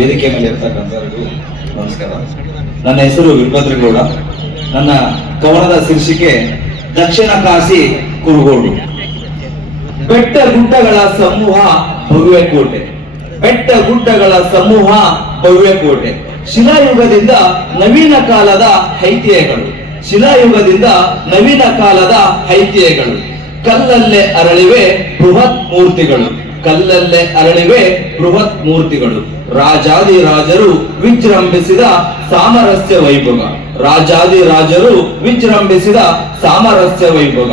ವೇದಿಕೆ ಮೇಲೆ ಇರ್ತಕ್ಕಂಥವ್ರಿಗೂ ನಮಸ್ಕಾರ. ನನ್ನ ಹೆಸರು ವೀರಭದ್ರಗೌಡ. ನನ್ನ ಕವನದ ಶೀರ್ಷಿಕೆ ದಕ್ಷಿಣ ಕಾಶಿ ಕುರುಗೋಡು. ಬೆಟ್ಟ ಗುಡ್ಡಗಳ ಸಮೂಹ ಭವ್ಯ ಕೋಟೆ, ಬೆಟ್ಟ ಗುಡ್ಡಗಳ ಸಮೂಹ ಭವ್ಯ ಕೋಟೆ. ಶಿಲಾಯುಗದಿಂದ ನವೀನ ಕಾಲದ ಐತಿಹ್ಯಗಳು, ಶಿಲಾಯುಗದಿಂದ ನವೀನ ಕಾಲದ ಐತಿಹ್ಯಗಳು. ಕಲ್ಲಲ್ಲೇ ಅರಳಿವೆ ಬೃಹತ್ ಮೂರ್ತಿಗಳು, ಕಲ್ಲಲ್ಲೇ ಅರಳಿವೆ ಬೃಹತ್ ಮೂರ್ತಿಗಳು. ರಾಜಾದಿ ರಾಜರು ವಿಜೃಂಭಿಸಿದ ಸಾಮರಸ್ಯ ವೈಭವ, ರಾಜಾದಿ ರಾಜರು ವಿಜೃಂಭಿಸಿದ ಸಾಮರಸ್ಯ ವೈಭವ.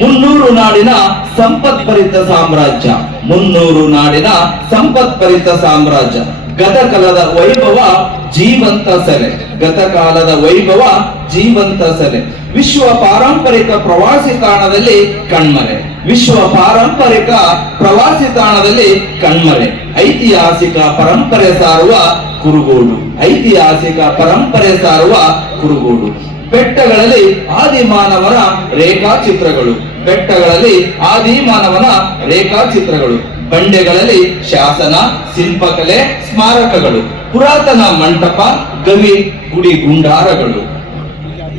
300 ನಾಡಿನ ಸಂಪತ್ಭರಿತ ಸಾಮ್ರಾಜ್ಯ, 300 ನಾಡಿನ ಸಂಪತ್ಭರಿತ ಸಾಮ್ರಾಜ್ಯ. ಗತಕಾಲದ ವೈಭವ ಜೀವಂತ ಸೆಲೆ, ಗತಕಾಲದ ವೈಭವ ಜೀವಂತ ಸೆಲೆ. ವಿಶ್ವ ಪಾರಂಪರಿಕ ಪ್ರವಾಸಿ ತಾಣದಲ್ಲಿ ಕಣ್ಮರೆ, ವಿಶ್ವ ಪಾರಂಪರಿಕ ಪ್ರವಾಸಿ ತಾಣದಲ್ಲಿ ಕಣ್ಮರೆ. ಐತಿಹಾಸಿಕ ಪರಂಪರೆ ಸಾರುವ ಕುರುಗೋಡು, ಐತಿಹಾಸಿಕ ಪರಂಪರೆ ಸಾರುವ ಕುರುಗೋಡು. ಬೆಟ್ಟಗಳಲ್ಲಿ ಆದಿಮಾನವನ ರೇಖಾಚಿತ್ರಗಳು, ಬೆಟ್ಟಗಳಲ್ಲಿ ಆದಿಮಾನವನ ರೇಖಾಚಿತ್ರಗಳು. ಬಂಡೆಗಳಲ್ಲಿ ಶಾಸನ, ಶಿಲ್ಪಕಲೆ, ಸ್ಮಾರಕಗಳು. ಪುರಾತನ ಮಂಟಪ, ಗವಿ, ಗುಡಿ ಗುಂಡಾರಗಳು,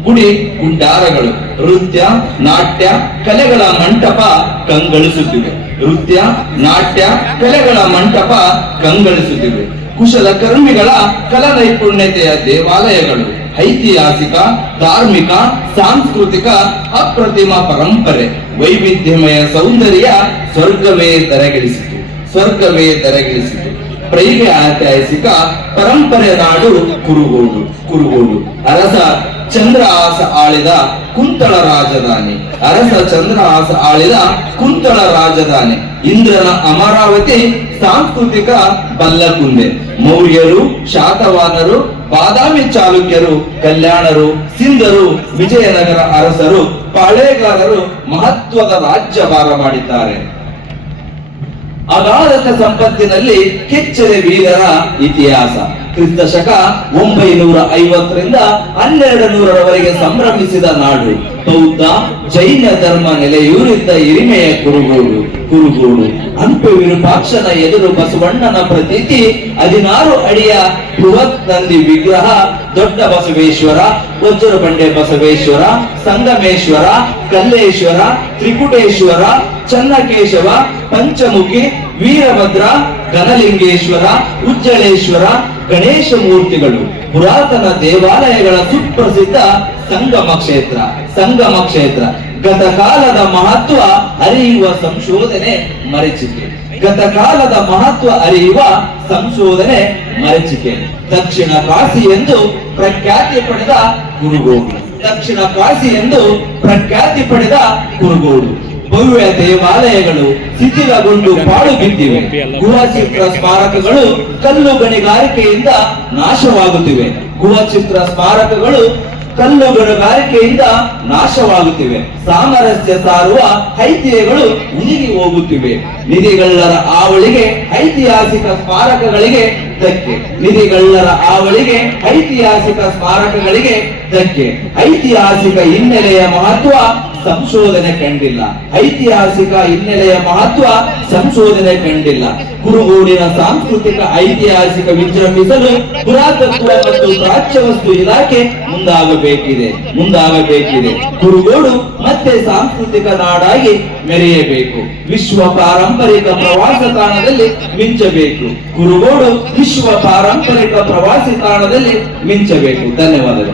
ಗುಡಿ ಗುಂಡಾರಗಳು. ನೃತ್ಯ ನಾಟ್ಯ ಕಲೆಗಳ ಮಂಟಪ ಕಂಗೊಳಿಸುತ್ತಿವೆ, ನೃತ್ಯ ನಾಟ್ಯ ಕಲೆಗಳ ಮಂಟಪ ಕಂಗೊಳಿಸುತ್ತಿವೆ. ಕುಶಲಕರ್ಮಿಗಳ ಕಲಾ ನೈಪುಣ್ಯತೆಯ ದೇವಾಲಯಗಳು. ಐತಿಹಾಸಿಕ, ಧಾರ್ಮಿಕ, ಸಾಂಸ್ಕೃತಿಕ ಅಪ್ರತಿಮ ಪರಂಪರೆ. ವೈವಿಧ್ಯಮಯ ಸೌಂದರ್ಯ ಸ್ವರ್ಗವೇ ತೆರೆಗಿಳಿಸಿತು, ಸ್ವರ್ಗವೇ ತೆರೆಗಿಳಿಸಿತು. ಪ್ರೈಗೆ ಐತಿಹಾಸಿಕ ಪರಂಪರೆ ನಾಡು ಕುರುಗೋಡು, ಕುರುಗೋಡು. ಅರಸ ಚಂದ್ರಹಾಸ ಆಳಿದ ಕುಂತಳ ರಾಜಧಾನಿ, ಅರಸ ಚಂದ್ರಹಾಸ ಆಳಿದ ಕುಂತಳ ರಾಜಧಾನಿ. ಇಂದ್ರನ ಅಮರಾವತಿ ಸಾಂಸ್ಕೃತಿಕ ಬಲ್ಲಕುಂದೆ. ಮೌರ್ಯರು, ಶಾತವಾಹನರು, ಬಾದಾಮಿ ಚಾಲುಕ್ಯರು, ಕಲ್ಯಾಣರು, ಸಿಂಧರು, ವಿಜಯನಗರ ಅರಸರು, ಪಾಳೇಗಾರರು ಮಹತ್ವದ ರಾಜ್ಯಭಾರ ಮಾಡಿದ್ದಾರೆ. ಅಗಾಧ ಸಂಪತ್ತಿನಲ್ಲಿ ಕೆಚ್ಚೆದೆ ವೀರರ ಇತಿಹಾಸ. ಕ್ರಿಸ್ತ ಶಕ 950ರಿಂದ 1200ರವರೆಗೆ ಸಂಭ್ರಮಿಸಿದ ನಾಡು. ಬೌದ್ಧ ಜೈನ ಧರ್ಮ ನೆಲೆಯೂರಿದ್ದ ಹಿರಿಮೆಯ ಕುರುಗೋಡು, ಕುರುಗೋಡು. ಹಂಪೆ ವಿರೂಪಾಕ್ಷನ ಎದುರು ಬಸವಣ್ಣನ ಪ್ರತೀತಿ, 16 ಅಡಿಯ ಬೃಹತ್ ನಂದಿ ವಿಗ್ರಹ, ದೊಡ್ಡ ಬಸವೇಶ್ವರ, ವಜ್ರಬಂಡೆ ಬಸವೇಶ್ವರ, ಸಂಗಮೇಶ್ವರ, ಕಲ್ಲೇಶ್ವರ, ತ್ರಿಕುಟೇಶ್ವರ, ಚನ್ನಕೇಶವ, ಪಂಚಮುಖಿ, ವೀರಭದ್ರ, ಘನಲಿಂಗೇಶ್ವರ, ಉಜ್ಜಳೇಶ್ವರ, ಗಣೇಶ ಮೂರ್ತಿಗಳು. ಪುರಾತನ ದೇವಾಲಯಗಳ ಸುಪ್ರಸಿದ್ಧ ಸಂಗಮ ಕ್ಷೇತ್ರ, ಸಂಗಮ ಕ್ಷೇತ್ರ. ಗತಕಾಲದ ಮಹತ್ವ ಅರಿಯುವ ಸಂಶೋಧನೆ ಮರೀಚಿಕೆ, ಗತಕಾಲದ ಮಹತ್ವ ಅರಿಯುವ ಸಂಶೋಧನೆ ಮರೀಚಿಕೆ. ದಕ್ಷಿಣ ಕಾಶಿ ಎಂದು ಪ್ರಖ್ಯಾತಿ ಪಡೆದ ಕುರುಗೋಡು, ದಕ್ಷಿಣ ಕಾಶಿ ಎಂದು ಪ್ರಖ್ಯಾತಿ ಪಡೆದ ಕುರುಗೋಡು. ಭವ್ಯ ದೇವಾಲಯಗಳು ಶಿಥಿಲಗೊಂಡು ಪಾಳು ಬಿದ್ದಿವೆ. ಗುಹಚಿತ್ರ ಸ್ಮಾರಕಗಳು ಕಲ್ಲು ಗಣಿಗಾರಿಕೆಯಿಂದ ನಾಶವಾಗುತ್ತಿವೆ, ಗುಹಚಿತ್ರ ಸ್ಮಾರಕಗಳು ಕಲ್ಲು ಗಣಿಗಾರಿಕೆಯಿಂದ ನಾಶವಾಗುತ್ತಿವೆ. ಸಾಮರಸ್ಯ ಸಾರುವ ಐತಿಹ್ಯಗಳು ಉದುರಿ ಹೋಗುತ್ತಿವೆ. ನಿಧಿಗಳ್ಳರ ಆವಳಿಗೆ ಐತಿಹಾಸಿಕ ಸ್ಮಾರಕಗಳಿಗೆ ಧಕ್ಕೆ, ನಿಧಿಗಳ್ಳರ ಆವಳಿಗೆ ಐತಿಹಾಸಿಕ ಸ್ಮಾರಕಗಳಿಗೆ ಧಕ್ಕೆ. ಐತಿಹಾಸಿಕ ಹಿನ್ನೆಲೆಯ ಮಹತ್ವ ಸಂಶೋಧನೆ ಕಂಡಿಲ್ಲ, ಐತಿಹಾಸಿಕ ಹಿನ್ನೆಲೆಯ ಮಹತ್ವ ಸಂಶೋಧನೆ ಕಂಡಿಲ್ಲ. ಕುರುಗೋಡಿನ ಸಾಂಸ್ಕೃತಿಕ ಐತಿಹಾಸಿಕ ವಿಜೃಂಭಿಸಲು ಪುರಾತತ್ವ ಮತ್ತು ಪ್ರಾಚ್ಯವಸ್ತು ಇಲಾಖೆ ಮುಂದಾಗಬೇಕಿದೆ, ಮುಂದಾಗಬೇಕಿದೆ. ಕುರುಗೋಡು ಮತ್ತೆ ಸಾಂಸ್ಕೃತಿಕ ನಾಡಾಗಿ ಮೆರೆಯಬೇಕು. ವಿಶ್ವ ಪಾರಂಪರಿಕ ಪ್ರವಾಸ ತಾಣದಲ್ಲಿ ಮಿಂಚಬೇಕು. ಕುರುಗೋಡು ವಿಶ್ವ ಪಾರಂಪರಿಕ ಪ್ರವಾಸಿ ತಾಣದಲ್ಲಿ ಮಿಂಚಬೇಕು. ಧನ್ಯವಾದಗಳು.